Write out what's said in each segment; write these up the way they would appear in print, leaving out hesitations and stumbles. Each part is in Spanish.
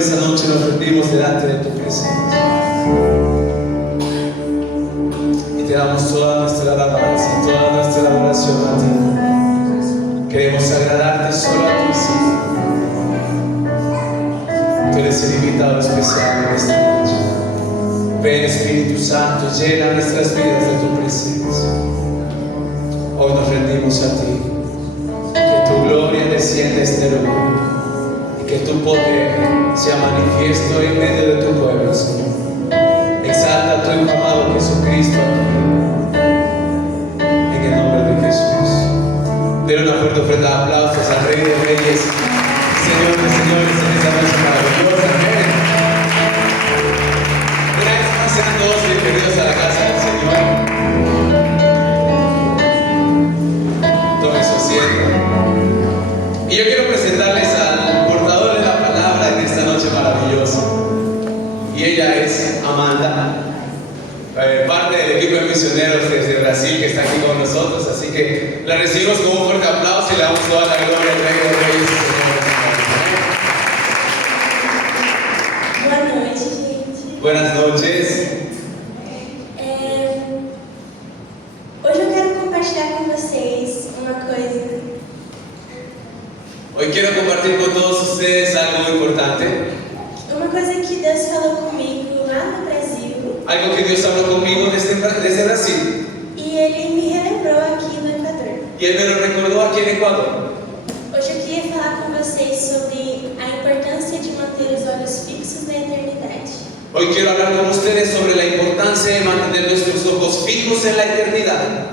esta noche nos rendimos delante de tu presencia y te damos toda nuestra alabanza y toda nuestra adoración a ti. Queremos agradarte solo a ti, Señor. Tú eres el invitado especial en esta noche. Ven, Espíritu Santo, llena nuestras vidas de tu presencia. Hoy nos rendimos a ti. Que tu gloria descienda a este lugar y que tu poder sea manifiesto en medio de tu pueblo, Señor. Exalta a tu Hijo amado Jesucristo aquí, en el nombre de Jesús. Den una fuerte ofrenda de aplausos al Rey de Reyes, Señor de Señores, en esta noche maravillosa. Amén. Una vez más, sean todos bienvenidos a la casa del Señor. Tomen su asiento. Y yo quiero presentarles al portador de la palabra en esta noche maravillosa. Y ella es Amanda, parte del equipo de misioneros desde Brasil que está aquí con nosotros. Así que la recibimos con un fuerte aplauso y le damos toda la gloria al Rey de Reyes, Señor. Boa noite, gente. Buenas noches. Hoje eu quero compartilhar com vocês uma coisa. Hoy quiero compartir con todos ustedes algo importante. Uma coisa que Deus falou comigo lá no Brasil. Algo que Dios habló conmigo desde Brasil. E Ele me relembrou aqui no Equador. Y Él me lo recordó aquí en Ecuador. Hoje eu queria falar com vocês sobre a importância de manter os olhos fixos na eternidade. Hoy quiero hablar con ustedes sobre la importancia de mantener nuestros ojos fijos en la eternidad.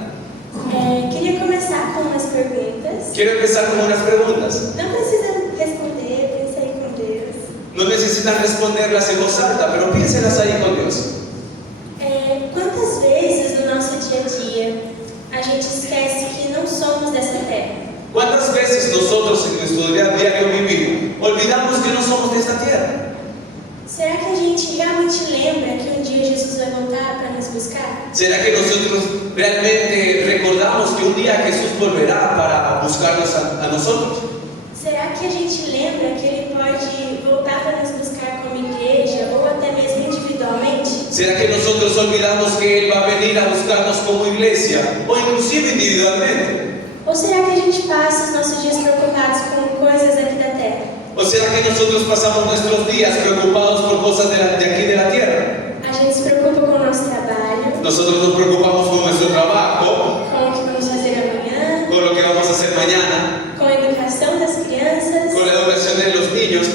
Queria começar com umas perguntas. Quiero empezar con unas preguntas. Não precisa responder, pensa aí com Deus. No necesitan responderlas en voz alta, pero piénsenlas ahí con Dios. Quantas vezes no nosso dia a dia a gente esquece que não somos dessa terra? ¿Cuántas veces nosotros en nuestro día a diario vivir olvidamos que no somos de esta tierra? Será que a gente realmente lembra que um dia Jesus vai voltar para nos buscar? ¿Será que nosotros realmente recordamos que un día Jesús volverá para buscarnos a nosotros? Será que a gente lembra que Ele pode voltar para nos buscar como igreja ou até mesmo individualmente? ¿Será que nosotros olvidamos que Él va a venir a buscarnos como iglesia o inclusive individualmente? Ou será que a gente passa os nossos dias preocupados com coisas aqui da terra? ¿O será que nosotros pasamos nuestros días preocupados por cosas de aquí de la tierra? A gente se preocupa com o nosso trabalho, Nosotros nos preocupamos con nuestro trabajo, com o que vamos fazer amanhã, con lo que vamos a hacer mañana, com a educação das crianças, con la educación de los niños,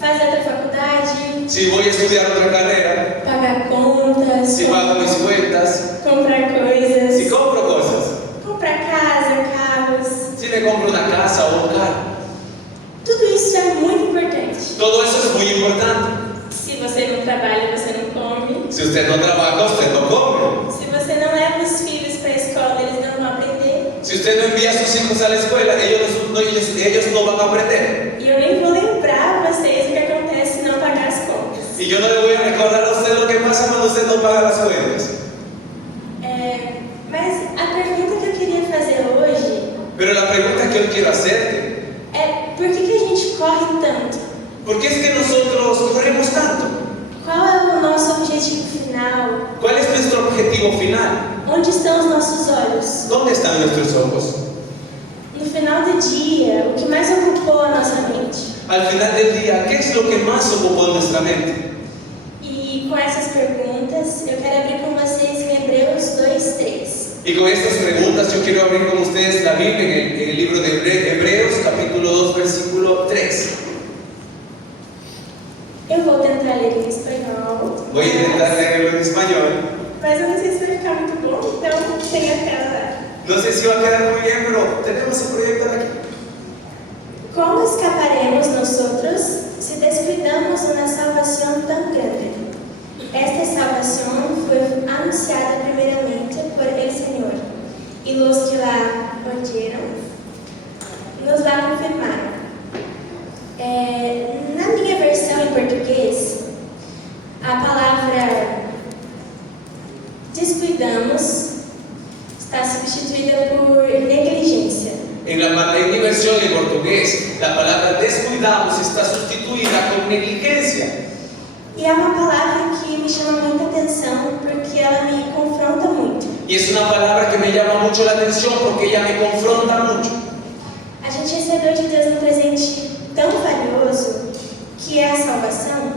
fazer outra faculdade, si voy a estudiar otra carrera, pagar contas, si pago mis cuentas, comprar coisas, si compro cosas, comprar casa, carros. si me compro una casa o un carro. Tudo isso é muito importante. Todo eso es muy importante. Se você não trabalha, você não come. Si usted no trabaja, usted no come. Se você não leva os filhos para a escola, eles não vão aprender. Si usted no envía a sus hijos a la escuela, ellos no van a aprender. E eu nem vou lembrar vocês o que acontece se não pagar as contas. Y yo no le voy a recordar a usted lo que pasa cuando usted no paga las cuentas. Mas a pergunta que eu queria fazer hoje Pero la pregunta que yo quiero hacerte, é: por que a gente corre tanto? ¿por qué es que nosotros corremos tanto? Qual é o nosso objetivo final? ¿Cuál es nuestro objetivo final? Onde estão os nossos olhos? ¿Dónde están nuestros ojos? No final do dia, o que mais ocupou a nossa mente? Al final del día, ¿qué es lo que más ocupó nuestra mente? E com essas perguntas, eu quero abrir com vocês em Hebreus 2:3. Y con estas preguntas yo quiero abrir con ustedes la Biblia en el libro de Hebreos, capítulo 2, versículo 3. Eu vou tentar ler em espanhol. Voy a intentar leerlo en español. Mas eu não sei se vai ficar muito bom, então tenha calma. No sé si va a quedar muy bien, pero tenemos el proyecto aquí. Como escaparemos nosotros se descuidamos de uma salvação tão grande? Esta salvação foi anunciada primeiramente por el Senhor, e os que lá oyeron nos la confirmaram. Na minha versão em português, a palavra descuidamos está substituída por negligência. En la versión en portugués, la palabra descuidados está sustituida con negligencia. E é uma palavra que me chama muita atenção porque ela me confronta muito. Y es una palabra que me llama mucho la atención porque ella me confronta mucho. A gente recebeu de Deus um presente tão valioso que é a salvação.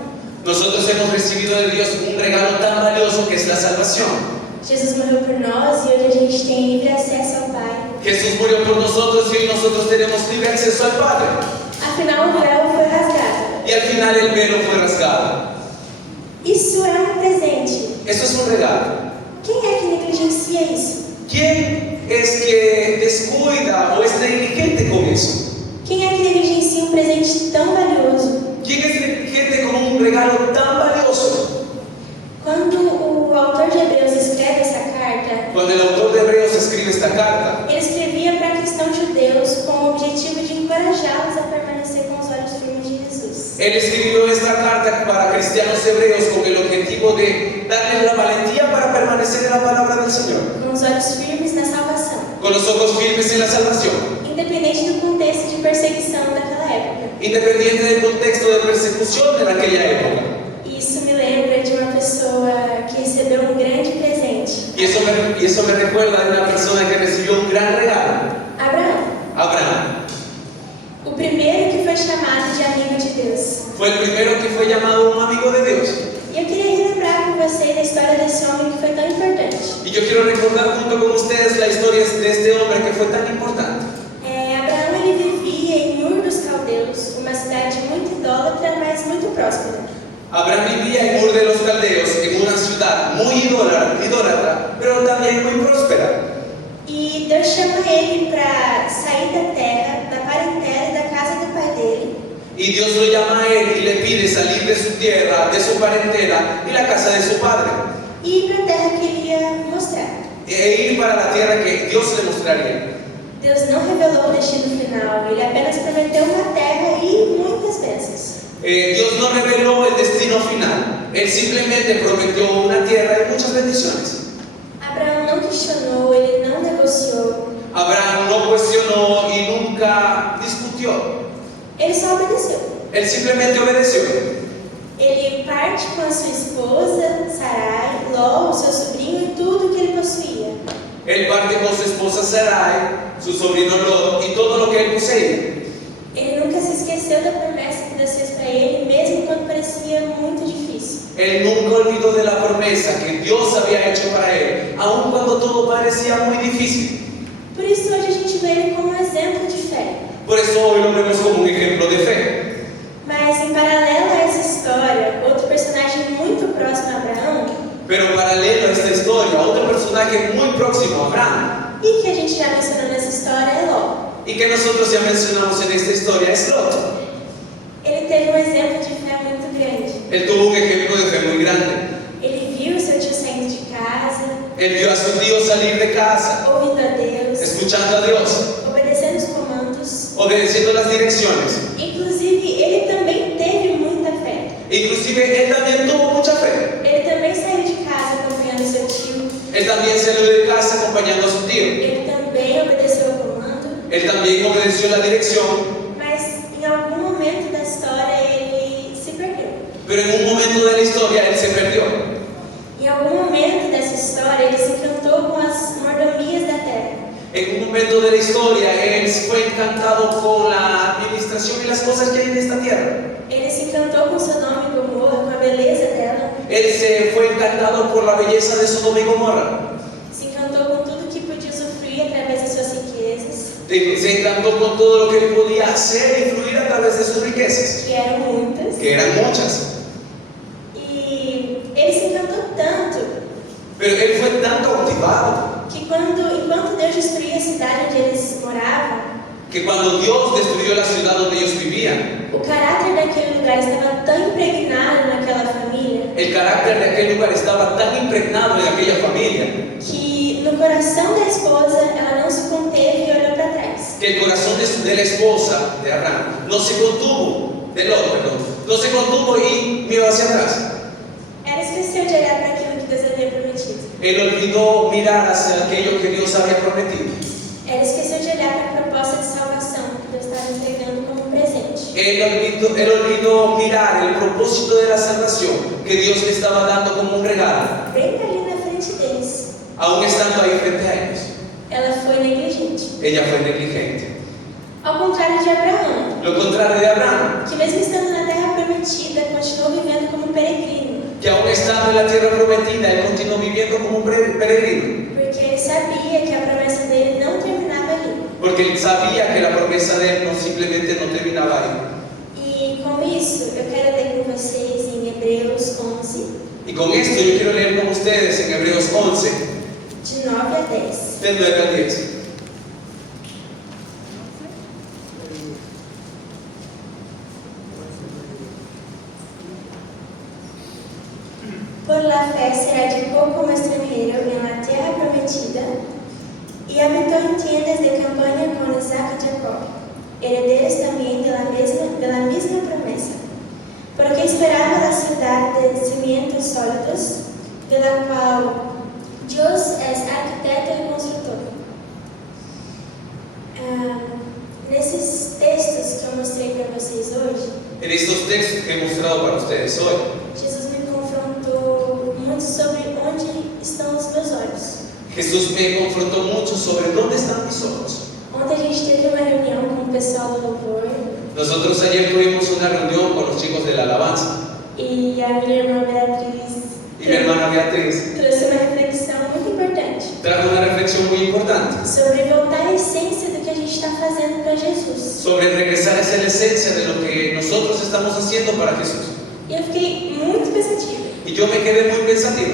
Nosotros hemos recibido de Dios un regalo tan valioso que es la salvación. Jesus morreu por nós e hoje a gente tem livre acesso ao Pai. Jesús murió por nosotros y hoy nosotros tenemos libre acceso al Padre. Afinal, o véu foi rasgado. Y al final el velo fue rasgado. Isso é um presente. Eso es un regalo. Quem é que negligencia isso? ¿Quién es que descuida o es negligente con eso? Quem é que negligencia um presente tão valioso? ¿Quién es negligente con un regalo tan valioso? Quando o autor de Hebreus escreve essa carta, Cuando el autor de Hebreos escribe esta carta, ele escrevia para cristãos judeus com o objetivo de encorajá-los a permanecer com os olhos firmes de Jesus. él escribió esta carta para cristianos hebreos con el objetivo de darles la valentía para permanecer en la palabra del Señor, Com os olhos firmes na salvação, con los ojos firmes en la salvación, independente do contexto de perseguição daquela época. independiente del contexto de persecución de aquella época. E isso me lembra de uma pessoa que recebeu um grande presente. Y eso me recuerda de una persona que recibió un gran regalo, Abraão, Abraham. o primeiro que foi chamado de amigo de Deus. Fue el primero que fue llamado un amigo de Dios. E eu queria relembrar com vocês a história desse homem que foi tão importante. Y yo quiero recordar junto con ustedes la historia de este hombre que fue tan importante. Abraão ele vivia em Ur dos Caldeus, uma cidade muito idólatra, mas muito próspera. Abraham vivía en Ur de los Caldeos, en una ciudad muy idólatra, pero también muy próspera. E Deus chama ele para sair da terra, da parentela e da casa do pai dele, Y Dios lo llama a él y le pide salir de su tierra, de su parentela y la casa de su padre, e ir para a terra que ele ia mostrar. e ir para la tierra que Dios le mostraría. Deus não revelou o destino final, ele apenas prometeu uma terra e muitas bênçãos. Dios no reveló el destino final, Él simplemente prometió una tierra y muchas bendiciones. Abraão não questionou, ele não negociou, Abraham no cuestionó y nunca discutió, ele só obedeceu. él simplemente obedeció. Ele parte com a sua esposa, Sarai, Ló, o seu sobrinho e tudo que ele possuía. Él parte con su esposa Sarai, su sobrino Lot y todo lo que él poseía. Ele nunca se esqueceu da promessa que Deus fez para ele, mesmo quando parecia muito difícil. Él nunca olvidó de la promesa que Dios había hecho para él, aun cuando todo parecía muy difícil. Por isso hoje a gente vê ele como um exemplo de fé. Por eso hoy lo vemos como un ejemplo de fe. Mas em paralelo a essa história, outro personagem muito próximo a Abraão, Pero paralelo a esta historia, otro personaje muy próximo a Abraham, e que a gente já mencionou nessa história, é Ló. y que nosotros ya mencionamos en esta historia, es Lot. Ele teve um exemplo de fé muito grande. Él tuvo un ejemplo de fe muy grande. Ele viu seu tio saindo de casa, Él vio a su tío salir de casa, ouvindo a Deus, escuchando a Dios, obedecendo os comandos. obedeciendo las direcciones. Inclusive, ele também teve muita fé. Inclusive, él también tuvo mucha fe. Ele também saiu de casa acompanhando seu tio. Él también salió de casa acompañando a su tío. Ele também obedeceu ao comando. Él también obedeció la dirección, Mas em algum momento da história ele se perdeu. pero en un momento de la historia él se perdió. Em algum momento dessa história ele se encantou com as mordomias da terra. En un momento de la historia él fue encantado con la administración y las cosas que hay en esta tierra. Ele se encantou com Sodoma e Gomorra, com a beleza dela. Él se fue encantado por la belleza de Sodoma y Gomorra. Se encantou com tudo que podia usufruir através das suas riquezas, Se encantó con todo lo que él podía hacer y fluir a través de sus riquezas, que eram muitas. que eran muchas. E ele se encantou tanto Pero él fue tan cautivado que enquanto Deus destruía a cidade onde eles moravam, que cuando Dios destruyó la ciudad donde ellos vivían, o caráter daquele lugar estava tão impregnado naquela família el carácter de aquel lugar estaba tan impregnado en aquella familia que no coração da esposa ela não se conteve e olhou para trás. que el corazón de la esposa de Abraham no se contuvo, de Lot, perdón, no se contuvo y miró hacia atrás. Ela esqueceu de olhar para aquilo que Deus havia prometido. Él olvidó mirar hacia aquello que Dios había prometido. Ela esqueceu de olhar para a proposta de salvação que estava entregando como um presente. Él olvidó mirar el propósito de la salvación que Dios le estaba dando como un regalo, Bem ali na frente deles. aún estando ahí frente a ellos. Ela foi negligente. Ella fue negligente. Ao contrário de Abraão, Lo contrario de Abraham, que mesmo estando na terra prometida, continuou vivendo como um peregrino, que aún estando en la tierra prometida, él continuó viviendo como un peregrino, porque ele sabia que a promessa dele não terminava ali. porque él sabía que la promesa de él no simplemente no terminaba ahí. E com isso, eu quero ler com vocês em Hebreus 11, Y con esto yo quiero leer con ustedes en Hebreos 11, de 9 a 10. del 9 al 10. Por la fe será llegó como extranjero en la tierra prometida y habitó en tiendas de campaña con Isaac y Jacob, herederos también de la misma promesa, porque esperaba la ciudad de cimientos sólidos, de la cual Dios es arquitecto y constructor. Nesses textos que eu mostrei para vocês hoje, En estos textos que he mostrado para ustedes hoy, Jesus me confrontou muito sobre onde estão os meus olhos. Jesús me confrontó mucho sobre dónde están mis ojos. Ontem a gente teve uma reunião com o pessoal do louvor Nosotros ayer tuvimos una reunión con los chicos de la alabanza e a minha irmã Beatriz y mi hermana Beatriz trouxe uma reflexão muito importante trajo una reflexión muy importante sobre voltar à essência do que a gente está fazendo para Jesus. sobre regresar a esa esencia de lo que nosotros estamos haciendo para Jesús. E eu fiquei muito pensativa, Y yo me quedé muy pensativo.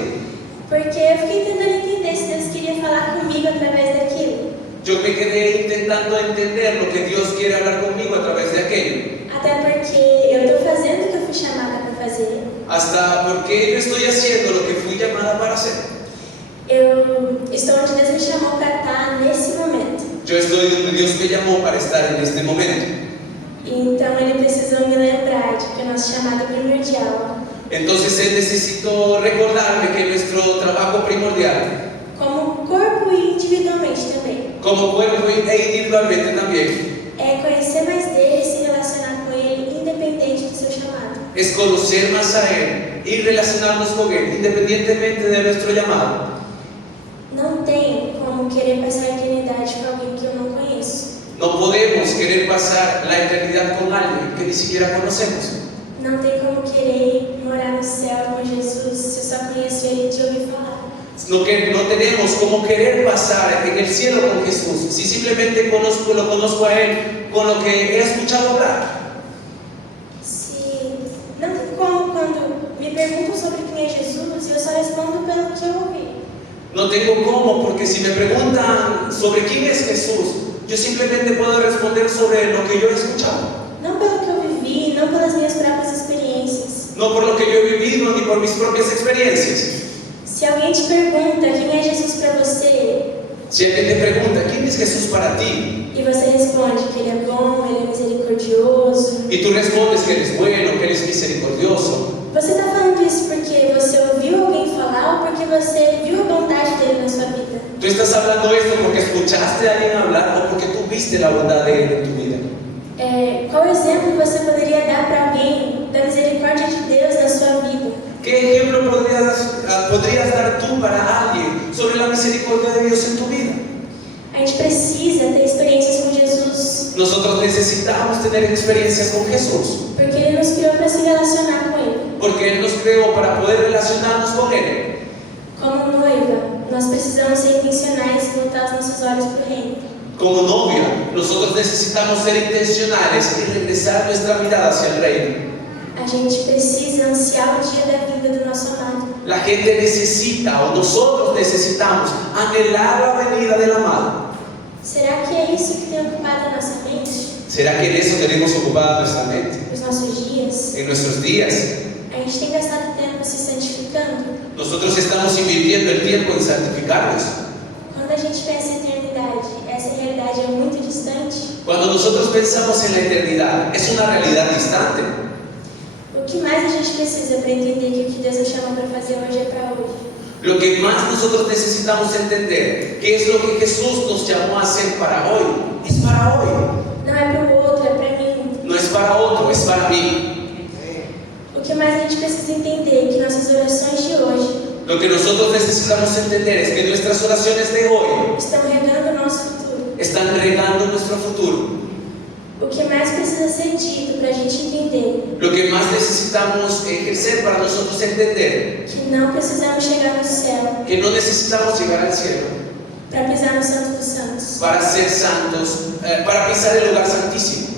porque eu fiquei tentando entender se Deus queria falar comigo através daquilo. Yo me quedé intentando entender lo que Dios quiere hablar conmigo a través de aquello. Até porque eu estou fazendo o que eu fui chamada para fazer. Hasta porque yo estoy haciendo lo que fui llamada para hacer. Eu estou onde Deus me chamou para estar nesse momento. Yo estoy donde Dios me llamó para estar en este momento. Então Ele precisou me lembrar de que o nosso chamado primordial, Entonces Él necesitó recordarme que nuestro trabajo primordial, como corpo e individualmente também, como cuerpo e individualmente también, é conhecer mais dele e se relacionar com ele independente do seu chamado. es conocer más a Él y relacionarnos con Él independientemente de nuestro llamado. Não tem como querer passar a eternidade com alguém que eu não conheço. No podemos querer pasar la eternidad con alguien que ni siquiera conocemos. Não tem como querer morar no céu com Jesus se eu só conheço ele de ouvir falar. No tenemos como querer pasar en el cielo con Jesús si simplemente lo conozco a Él con lo que he escuchado hablar. Se não tem como, quando me perguntam sobre quem é Jesus, eu só respondo pelo que eu ouvi. No tengo cómo, porque si me preguntan sobre quién es Jesús, yo simplemente puedo responder sobre lo que yo he escuchado. Não pelo que eu vivi, não pelas minhas próprias experiências. No por lo que yo he vivido ni por mis propias experiencias. Se alguém te pergunta quem é Jesus para você, Si alguien te pregunta quién es Jesús para ti, e você responde que ele é bom, ele é misericordioso, y tú respondes que Él es bueno, que Él es misericordioso, você está falando isso porque você ouviu alguém falar ou porque você viu a bondade dele na sua vida? tú estás hablando esto porque escuchaste a alguien hablar o porque tú viste la bondad de Él en tu vida. Qual exemplo você poderia dar para alguém da misericórdia de Deus na sua vida? ¿Qué ejemplo podrías dar tú para alguien sobre la misericordia de Dios en tu vida? A gente precisa ter experiências com Jesus, Nosotros necesitamos tener experiencias con Jesús, porque Ele nos criou para se relacionar com Ele. porque Él nos creó para poder relacionarnos con Él. Como noiva, nós precisamos ser intencionais e voltar os nossos olhos para o Reino. Como novia, nosotros necesitamos ser intencionales y regresar nuestra mirada hacia el reino. A gente precisa ansiar o dia da vida do nosso amado. La gente necesita, o nosotros necesitamos, anhelar la venida del amado. Será que é isso que tem ocupado a nossa mente, ¿Será que en eso tenemos ocupada nuestra mente? os nossos dias? En nuestros días, A gente tem gastado tempo se santificando. nosotros estamos invirtiendo el tiempo en santificarnos. Quando a gente pensa em eternidade, essa realidade é muito distante. Cuando nosotros pensamos en la eternidad, es una realidad distante. O que mais a gente precisa para entender que o que Deus nos chama para fazer hoje é para hoje? Lo que más nosotros necesitamos entender, que es lo que Jesús nos llamó a hacer para hoy, es para hoy. Não é para o outro, é para mí. O que mais a gente precisa entender é que nossas orações de hoje Lo que nosotros necesitamos entender es que nuestras oraciones de hoy estão regando o nosso futuro. están regando nuestro futuro. O que mais precisa ser dito para a gente entender Lo que más necesitamos ejercer para nosotros entender que não precisamos chegar no céu que no necesitamos llegar al cielo para pisar no Santo dos Santos. para ser santos, para pisar el lugar santísimo.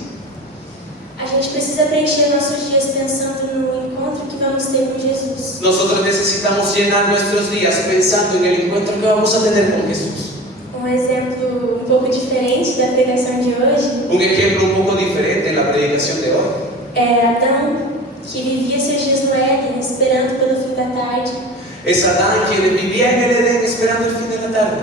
A gente precisa preencher nossos dias pensando no encontro que vamos ter com Jesus. Nosotros necesitamos llenar nuestros días pensando en el encuentro que vamos a tener con Jesús. Um exemplo um pouco diferente da pregação de hoje Un ejemplo un poco diferente en la predicación de hoy é Adão, que vivia seus dias no Éden, esperando pelo fim da tarde. es Adán quien vivía en el Edén esperando el fin de la tarde.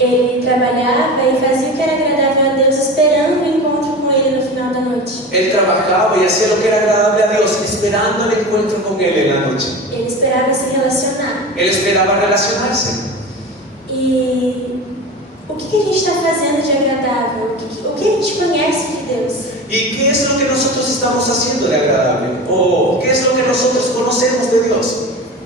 Ele trabalhava e fazia o que era agradável a Deus, esperando o encontro com Ele no final da noite. Él trabajaba y hacía lo que era agradable a Dios, esperando el encuentro con Él en la noche. Ele esperava se relacionar. Él esperaba relacionarse. E o que a gente está fazendo de agradável? O que a gente conhece de Deus? ¿Y qué es lo que nosotros estamos haciendo de agradable? ¿O qué es lo que nosotros conocemos de Dios?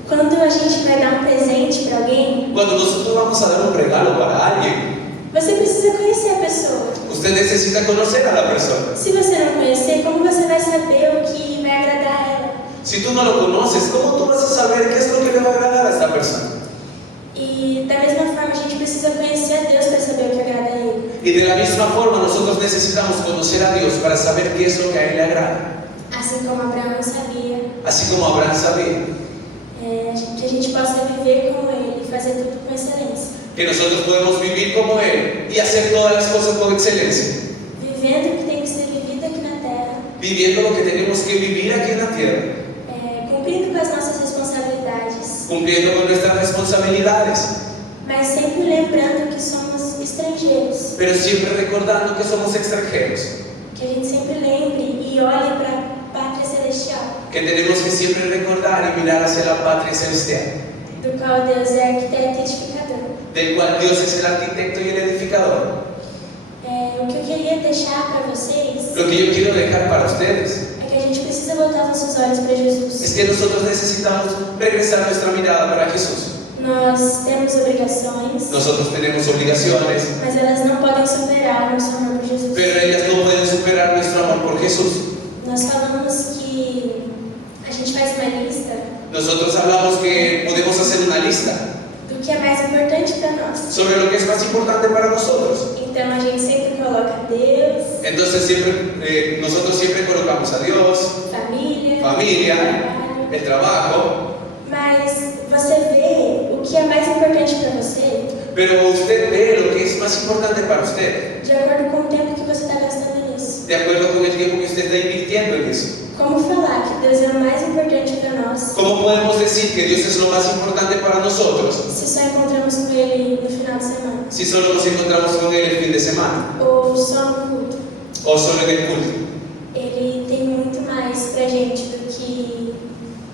Quando a gente vai dar um presente para alguém, Cuando nosotros vamos a dar un regalo para alguien, você precisa conhecer a pessoa. usted necesita conocer a la persona. Se você não conhecer, como você vai saber o que vai agradar a ela? Si tú no lo conoces, ¿cómo tú vas a saber qué es lo que le va a agradar a esta persona? E da mesma forma, a gente precisa conhecer a Deus para saber o que agrada a Ele. Y de la misma forma nosotros necesitamos conocer a Dios para saber qué es lo que a Él le agrada. Assim como Abraão sabia, Así como Abraham sabía. que a gente possa viver como Ele e fazer tudo com excelência. Que nosotros podemos vivir como Él y hacer todas las cosas con excelencia. Vivendo o que tem que ser vivido aqui na Terra, Viviendo lo que tenemos que vivir aquí en la tierra. cumprindo com as nossas responsabilidades, Cumpliendo con nuestras responsabilidades. mas sempre lembrando que somos estrangeiros. Pero siempre recordando que somos extranjeros. Que a gente sempre lembre e olhe para a pátria celestial, Que tenemos que siempre recordar y mirar hacia la patria celestial. do qual Deus é arquiteto e edificador. Del cual Dios es el arquitecto y el edificador. O que eu queria deixar para vocês Lo que yo quiero dejar para ustedes é que a gente precisa voltar nossos olhos para Jesus. es que nosotros necesitamos regresar nuestra mirada para Jesús. Nós temos obrigações, Nosotros tenemos obligaciones, mas elas não podem superar o nosso amor por Jesus. pero ellas no pueden superar nuestro amor por Jesús. Nós falamos que a gente faz uma lista Nosotros hablamos que podemos hacer una lista do que é mais importante para nós. sobre lo que es más importante para nosotros. Então a gente sempre coloca Deus, Entonces nosotros siempre colocamos a Dios, família, familia, trabalho. el trabajo, Mas você vê o que é mais importante para você pero usted ve lo que es más importante para usted, de acordo com o tempo que você está gastando nisso. de acuerdo con el tiempo que usted está invirtiendo en eso. Como falar que Deus é o mais importante para nós ¿Cómo podemos decir que Dios es lo más importante para nosotros se só encontramos com Ele no final de semana? si solo nos encontramos con Él el fin de semana Ou só no culto? o solo en el culto? Ele tem muito mais pra gente do que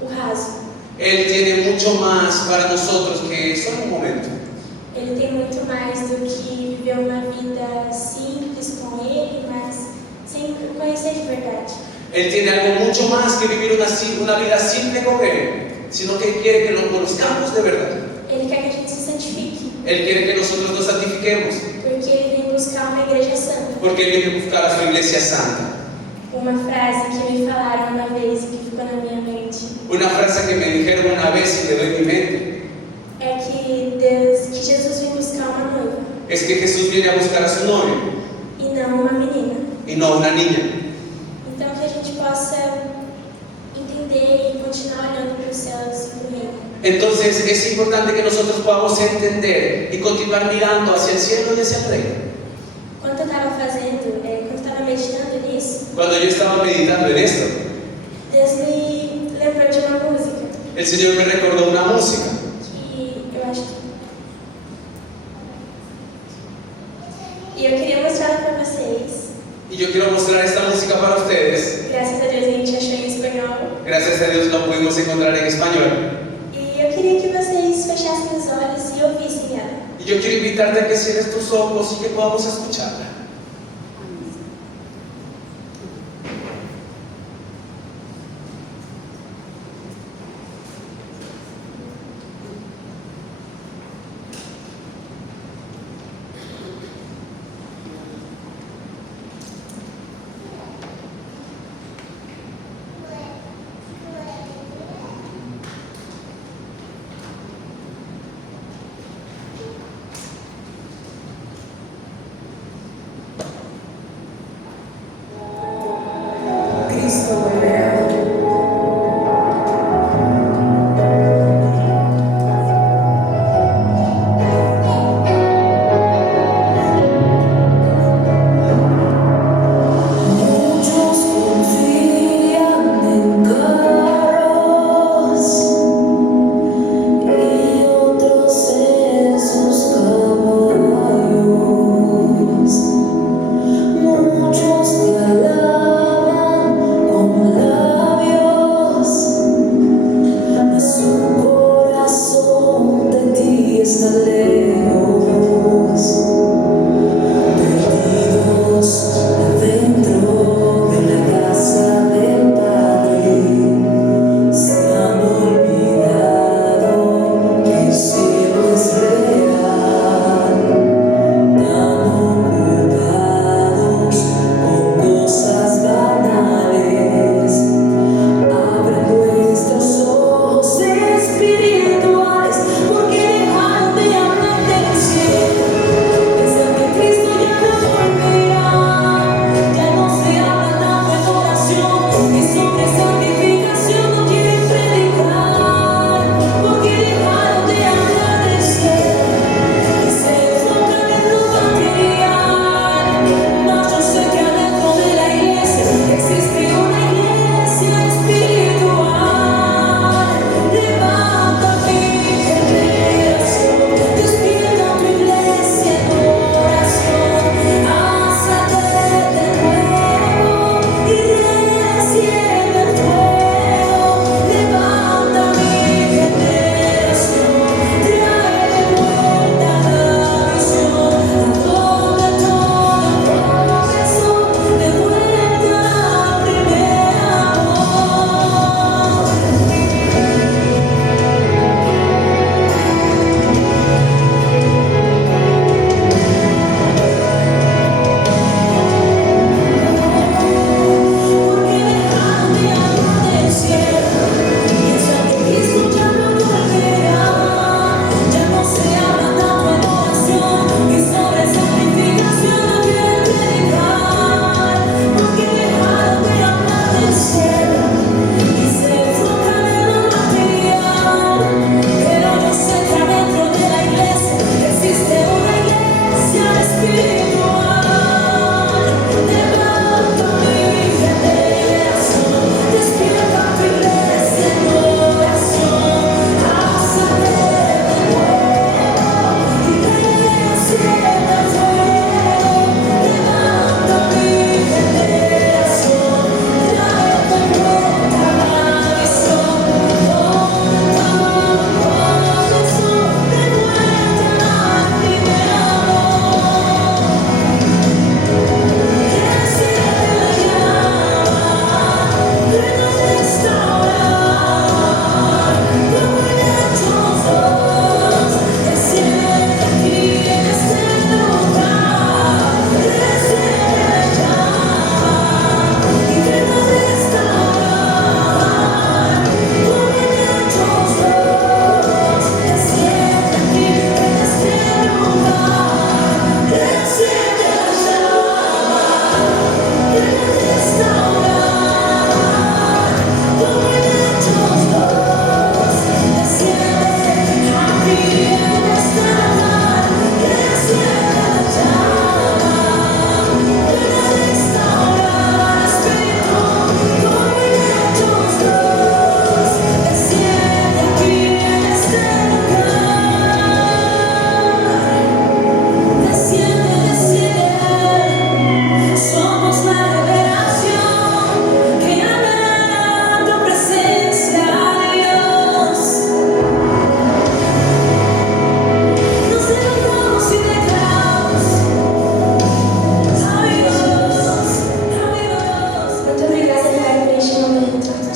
o raso. Él tiene mucho más para nosotros que solo un momento. Ele tem muito mais do que viver uma vida simples com Ele, mas sem o conhecer de verdade. Él tiene algo mucho más que vivir una vida simple con Él, sino que quiere que lo conozcamos de verdad. Ele quer que a gente se santifique, Él quiere que nosotros nos santifiquemos, porque Ele vem buscar uma igreja santa. porque Él viene a buscar a su iglesia santa. Uma frase que me falaram uma vez e que ficou na minha mente Una frase que me dijeron una vez y quedó en mi mente é que Jesus vem buscar uma noiva es que Jesús viene a buscar a su novio e não uma menina. y no a una niña. Então que a gente possa entender e continuar olhando para os céus e para o reino. Entonces es importante que nosotros podamos entender y continuar mirando hacia el cielo y hacia el reino. Quando eu estava quando eu estava meditando nisso, Cuando yo estaba meditando en esto, Deus me lembrou de uma música el Señor me recordó una música que eu acho que... E eu queria mostrá-la para vocês. y yo quiero mostrar esta música para ustedes. Graças a Deus a gente achou em espanhol. Gracias a Dios lo pudimos encontrar en español. E eu queria que vocês fechassem os olhos e ouvissem ela. Y yo quiero invitarte a que cierres tus ojos y que podamos escucharla. Cristo volverá.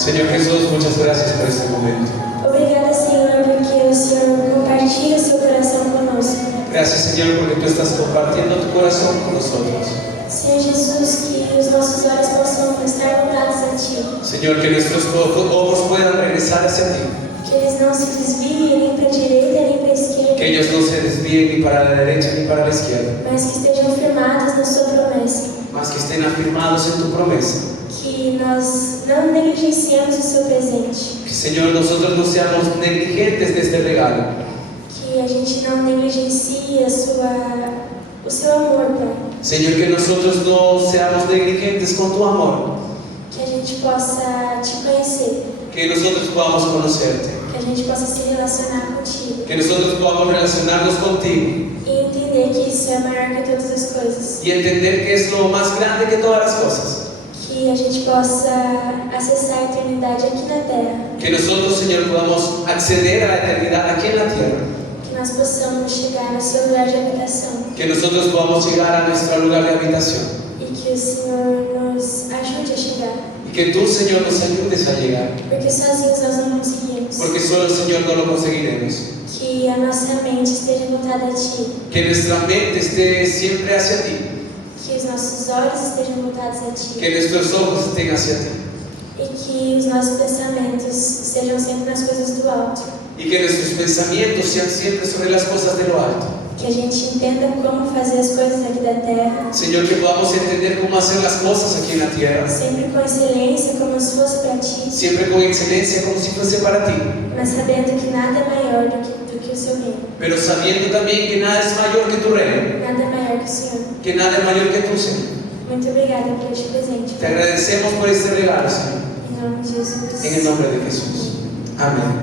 Señor Jesús, muchas gracias por este momento. Obrigada, Senhor, porque o Senhor compartilha seu coração conosco. Gracias, Señor, porque tú estás compartiendo tu corazón con nosotros. Senhor Jesus, que os nossos olhos possam estar voltados a Ti. Señor, que nuestros ojos puedan regresar hacia ti. Que eles não se desviem nem para a direita nem para a esquerda. Que ellos no se desvíen ni para la derecha ni para la izquierda. Mas que estejam firmados na Sua promessa. Más que estén afirmados en tu promesa. Que que nós não negligenciemos o seu presente, Que, Señor, nosotros no seamos negligentes de este regalo. que a gente não negligencie o seu amor, Pai. Señor, que nosotros no seamos negligentes con tu amor. Que a gente possa te conhecer, Que nosotros podamos conocerte. que a gente possa se relacionar contigo Que nosotros podamos relacionarnos contigo. e entender que isso é maior que todas as coisas. Y entender que es lo más grande que todas las cosas. Que a gente possa acessar a eternidade aqui na Terra. Que nosotros, Señor, podamos acceder a la eternidad aquí en la tierra. Que nós possamos chegar no seu lugar de habitação. Que nosotros podamos llegar a nuestro lugar de habitación. E que o Senhor nos ajude a chegar. Y que tú, Señor, nos ayudes a llegar. Porque sozinhos nós não conseguimos. Porque solo, Señor, no lo conseguiremos. Que a nossa mente esteja voltada a Ti. Que nuestra mente esté siempre hacia ti. Que os nossos olhos estejam voltados a Ti. Que nuestros ojos estén hacia ti. E que os nossos pensamentos estejam sempre nas coisas do alto. Y que nuestros pensamientos sean siempre sobre las cosas de lo alto. Que a gente entenda como fazer as coisas aqui da terra, Señor, que podamos entender cómo hacer las cosas aquí en la tierra. sempre com excelência, como se fosse para Ti, Siempre con excelencia, como si fuese para ti. mas sabendo que nada é maior do que o Seu reino. Pero sabiendo también que nada es mayor que tu reino. Nada é maior que o Senhor. Que nada es mayor que tú, Señor. Muito obrigada por este presente. Te agradecemos por este regalo, Señor. Em nome de Jesus. En el nombre de Jesús. Amén.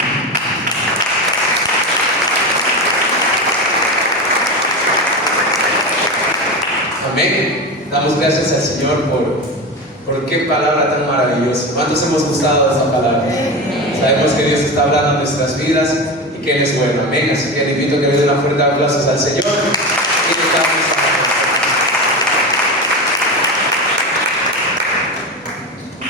Amén. Damos gracias al Señor por qué palabra tan maravillosa. ¿Cuántos hemos gustado de esta palabra? Sabemos que Dios está hablando en nuestras vidas y que Él es bueno. Amén. Así que le invito a que le den una fuerte aplauso al Señor.